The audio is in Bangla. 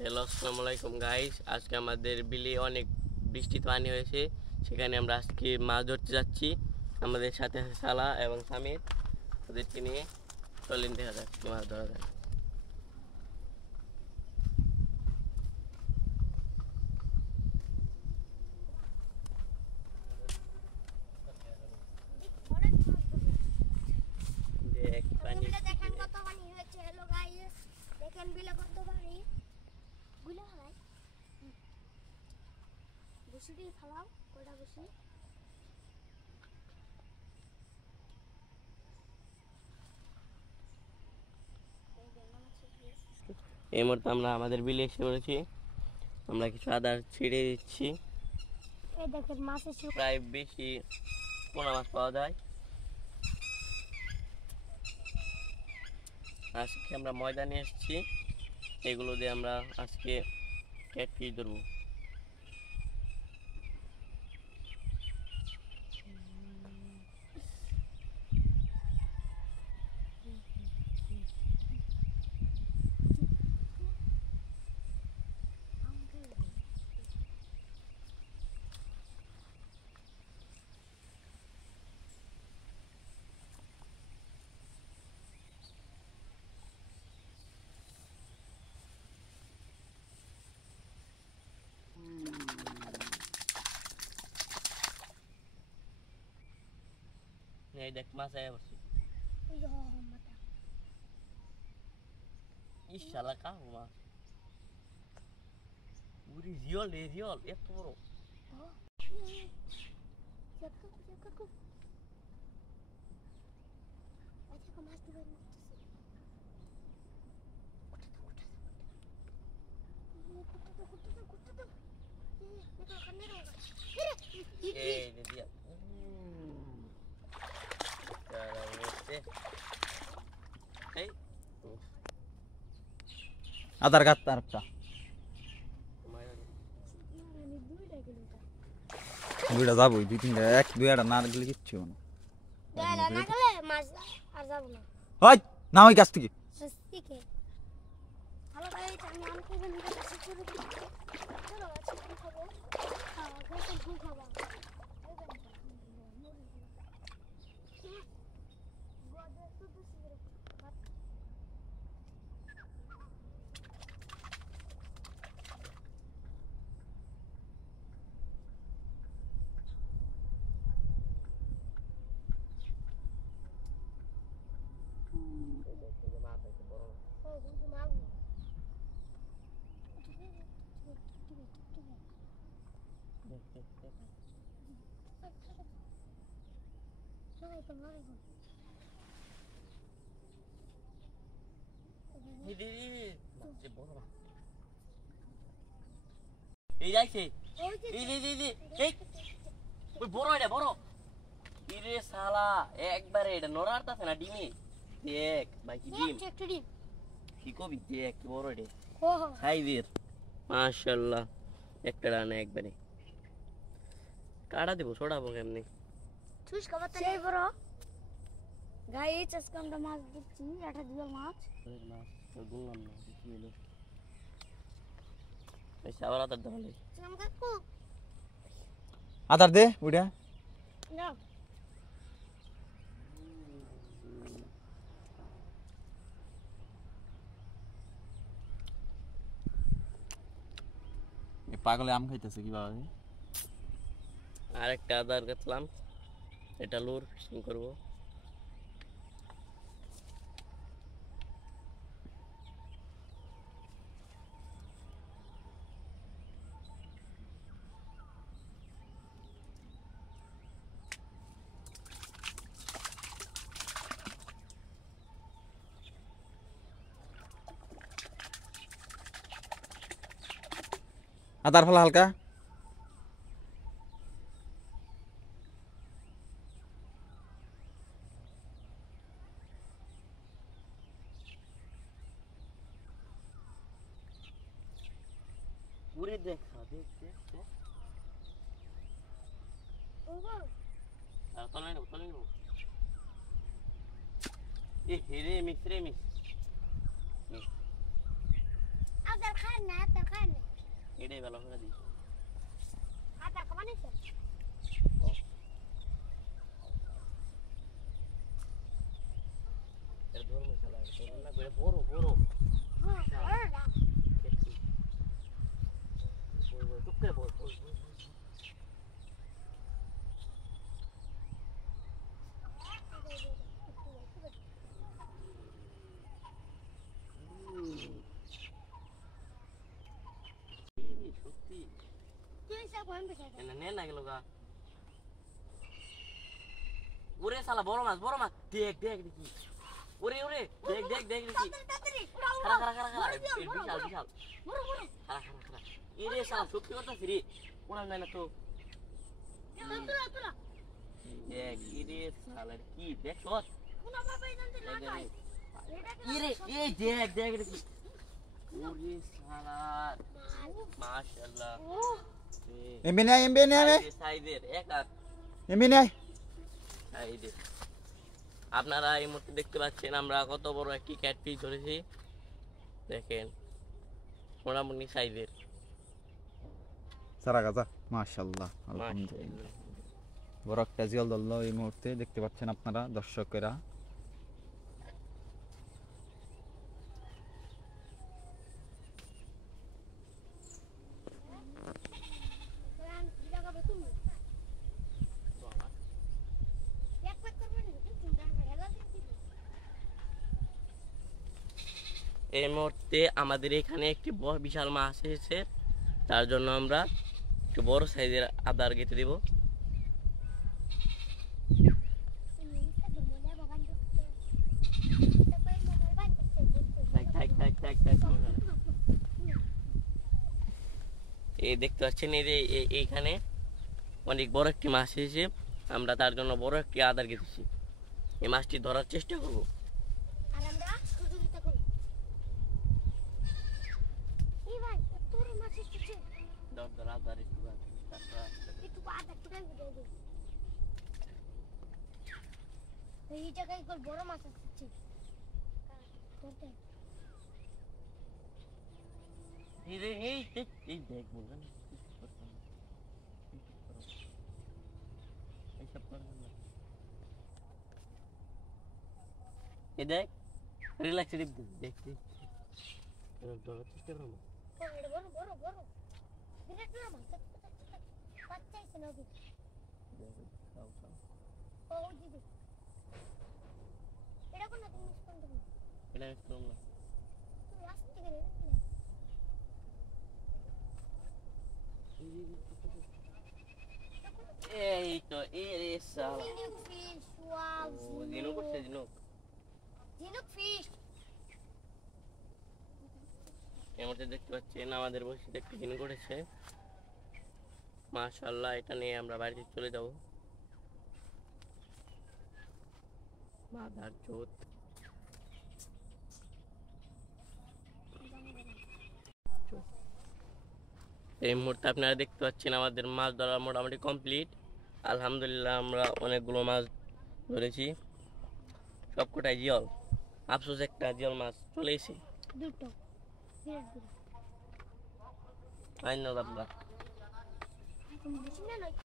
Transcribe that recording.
হ্যালো, আসসালামু আলাইকুম গাইস। আজকে আমাদের বিলে অনেক বৃষ্টি পানি হয়েছে, সেখানে আমরা আজকে মাছ ধরতে যাচ্ছি। আমাদের সাথে আছে সালা এবং সামির, ওদেরকে নিয়ে চলেন দেখা যাক কি মাছ ধরা যায়। দেখ পানি দেখেন কত পানি হয়েছে। হ্যালো গাইস, দেখেন বিলে কত পানি। গুলো হয় বসি দিয়ে ফালাও, কোটা বসি। এই মুহূর্তে আমরা আমাদের বিলে এসে পড়েছি। আমরা কিছু আদার ছিঁড়ে দিচ্ছি। এই দেখেন মাছ এসে প্রায় বেশি পোনা মাছ পাওয়া যায়। আজকে আমরা ময়দা নিয়ে এসেছি, এগুলো দিয়ে আমরা আজকে ক্যাটফিশ ধরবো। এই দেখ মাছ আয়া পড়ছে। ওই যে মাথা ইশালা কাহু মাছ। উরি রিয়ল রে, রিয়ল এত বড়। মাছ দিবেন এই রে দিয়া। এই আধার কার্ড তার একটা দুইটা যাবোই, দুই তিনটা, এক দুই একটা না গেলে কিচ্ছু না। না গেলে মাছ আর যাবো না। ওই না ওই গাছ থেকে সস্তিকে ভালো ভাই, আমি অনেক দিন ধরে কাছে করে দিচ্ছি। চলো আজকে খাবো। গাছে ফুল খাবো। মাছ আছে বড়। এই যাইছে, এই যে এই ওই বড়, এটা বড়। ইরে শালা, একবারে এটা নড়াড়তাছে না ডিমে। দেখ ভাই কি ডিম, কি কবি দেখ কি বড় এটা সাইজের। মাশাআল্লাহ, একটা ডানা একবারে। কাটা দেবো, ছড়াবো কেমনে? সেই বড় গাইস, আজকে আমরা মাছ দিচ্ছি। এটা দিয়ে মাছ মাছ তো গুনলাম না, কি হলো? এসে আবার আদার দহলে আধার দে ওইটা। না পাগলে আম খাইতেছে কিভাবে? আর একটা আদার কাটলাম, এটা লুর ফিশিং করবো। আধার ফেলা হালকা। পুরে দেখা দেখ দেখ দেখ। তলে নেবো, তলে নেবো। এ হেরে মিস রে মিস। হাজার খান না হাজার খান না এটাই ভালো করে দিই হাজার খাবানি স্যার এর ধর্ম খেলা ধর্ম না করে বড় বড় হ্যাঁ বড়টা দেখছি বড় চুপ করে বল সত্যি তুই স্যার কোন বিষয় না নে না গেল গা ওরে শালা বড় মাছ দেখ দেখ দেখি ওরে ওরে দেখ দেখ দেখ দেখি তাড়াতাড়ি খারা খারা খারা খারা বিশাল বিশাল বড় বড় খারা খারা খারা এরে শালা সত্যি কথা রে ওরা নাই না তো তোরা তোরা দেখ এরে শালা কি দেখ সত কোন ভাবে জানতে না যায় এরে এই দেখ দেখ দেখি ওরে শালা মাশাআল্লাহ ও এমবি নাই সাইদের এক আর এমবি নাই সাইদের আপনারা এই মুহূর্তে দেখতে পাচ্ছেন আমরা কত বড় একটি ক্যাটফিশ ধরেছি দেখেন মোটামুটি সাইজের সারা গাজা মাশাআল্লাহ আলহামদুলিল্লাহ বড় একটা জিয়াল ধরলো এই মুহূর্তে দেখতে পাচ্ছেন আপনারা দর্শকেরা রান লাগাবে তুমি এক পেট করবে না তুমি হেলা দিছি এই মুহূর্তে আমাদের এখানে একটি বিশাল মাছ এসেছে তার জন্য আমরা একটু বড় সাইজের আদার গেঁথে দেব এই দেখতে পাচ্ছেন এই যে এইখানে অনেক বড় একটি মাছ এসেছে আমরা তার জন্য বড় একটি আদার গেঁথেছি এই মাছটি ধরার চেষ্টা করব আর আমরা সুযোগিতা করি এই ভাই তোর মাছ এসেছে ধর ধর আদার একটু একটু আদা টুকাই দিয়ে দে এই জায়গায় কল বড় মাছ এসেছে ধরতে এই দেখ বলবেন এই দেখ রিল্যাক্স দেখ দেখ ধরার চেষ্টা করবো বড় বড় বড় বিরাট বড় মাছ বাচ্চা এসে নদী ও দিদি এটা কোন তুমি মিস করতে না এটা একটু না তুমি আসতে গেলে এই তো এরে সালা ঝিনুক ফিশ ওয়াও জিনু করছে জিনু ঝিনুক ফিশ এর মধ্যে দেখতে পাচ্ছেন আমাদের বসিতে একটু জিনু করেছে মাশাআল্লাহ এটা নিয়ে আমরা বাড়িতে চলে যাব মাদার চোদ এই মুহূর্তে আপনারা দেখতে পাচ্ছেন আমাদের মাছ ধরা মোটামুটি কমপ্লিট আলহামদুলিল্লাহ আমরা অনেকগুলো মাছ ধরেছি সবকটাই জিয়ল আফসোস একটা জিয়ল মাছ চলে এসে দুটো বিরাট বড় ধন্যবাদ তুমি বেশি না